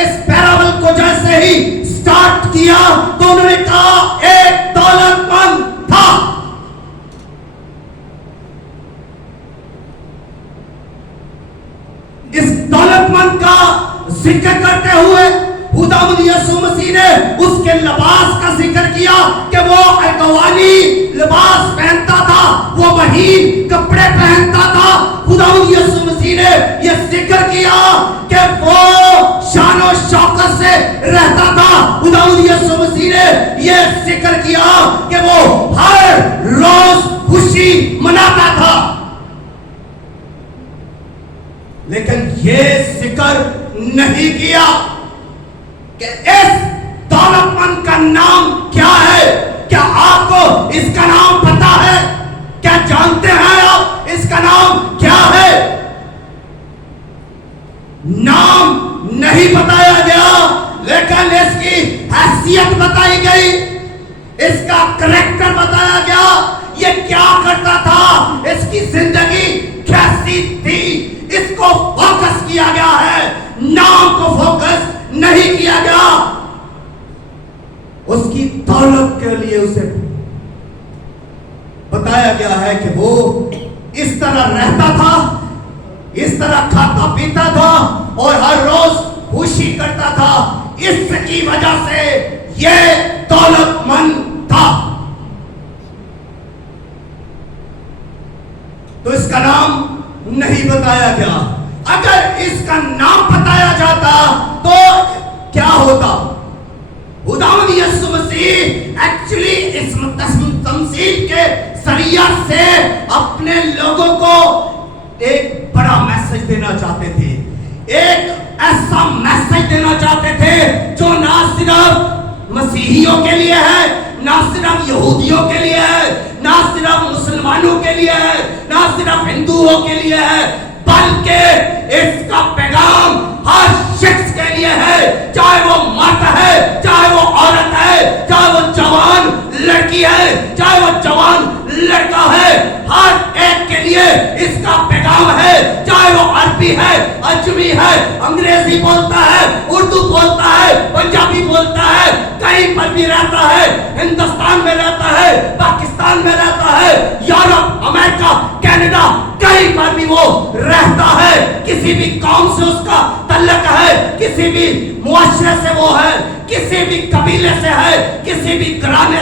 اس پیراول کو جیسے ہی سٹارٹ کیا تو انہوں نے کہا ایک دولت مند تھا. اس دولت مند کا ذکر کرتے ہوئے خداوند یسوع مسیح نے اس کے لباس کا ذکر کیا کہ وہ اگوانی لباس پہنتا تھا, وہ مہین کپڑے پہنتا تھا. خداوند یسوع مسیح نے یہ ذکر کیا کہ وہ شان و شوکت سے رہتا تھا. خداوند یسوع مسیح نے یہ ذکر کیا کہ وہ ہر روز خوشی مناتا تھا. لیکن یہ ذکر نہیں کیا کہ اس دولت مند کا نام کیا ہے. کیا آپ کو اس کا نام پتا ہے؟ کیا جانتے ہیں آپ اس کا نام کیا ہے؟ نام نہیں بتایا گیا, لیکن اس کی حیثیت بتائی گئی, اس کا کریکٹر بتایا گیا. یہ کیا کرتا تھا, اس کی زندگی کیسی تھی, اس کو فوکس کیا گیا ہے, نام کو فوکس نہیں کیا گیا. اس کی دولت کے لیے اسے بتایا گیا ہے کہ وہ اس طرح رہتا تھا, اس طرح کھاتا پیتا تھا اور ہر روز خوشی کرتا تھا. اس کی وجہ سے یہ دولت مند تھا. تو اس کا نام نہیں بتایا گیا. اگر اس کا نام بتایا جاتا تو کیا ہوتا؟ خداوند یسوع مسیح ایکچولی اس تمثیل کے ذریعہ سے اپنے لوگوں کو ایک بڑا میسج دینا چاہتے تھے, ایک ایسا میسج دینا چاہتے تھے جو نہ صرف مسیحیوں کے لیے ہے, نہ صرف یہودیوں کے لیے ہے, نہ صرف مسلمانوں کے لیے ہے, نہ صرف ہندوؤں کے لیے ہے, بلکہ اس کا پیغام ہر شخص کے لیے ہے, چاہے وہ مرد ہے, چاہے وہ عورت ہے, چاہے وہ جوان لڑکی ہے, چاہے وہ جوان لڑکا ہے, ہر ایک کے لیے اس کا پیغام ہے. چاہے وہ عربی ہے, اجمی ہے, انگریزی بولتا ہے, اردو بولتا ہے, پنجابی بولتا ہے, کہیں پر بھی رہتا ہے, ہندوستان میں رہتا ہے, پاکستان میں رہتا ہے, یورپ, امریکہ, کینیڈا, کہیں پر بھی وہ رہتا ہے, کسی بھی قوم سے اس کا تعلق ہے, کسی بھی معاشرے سے وہ ہے, کسی بھی قبیلے سے ہے, کسی بھی گھرانے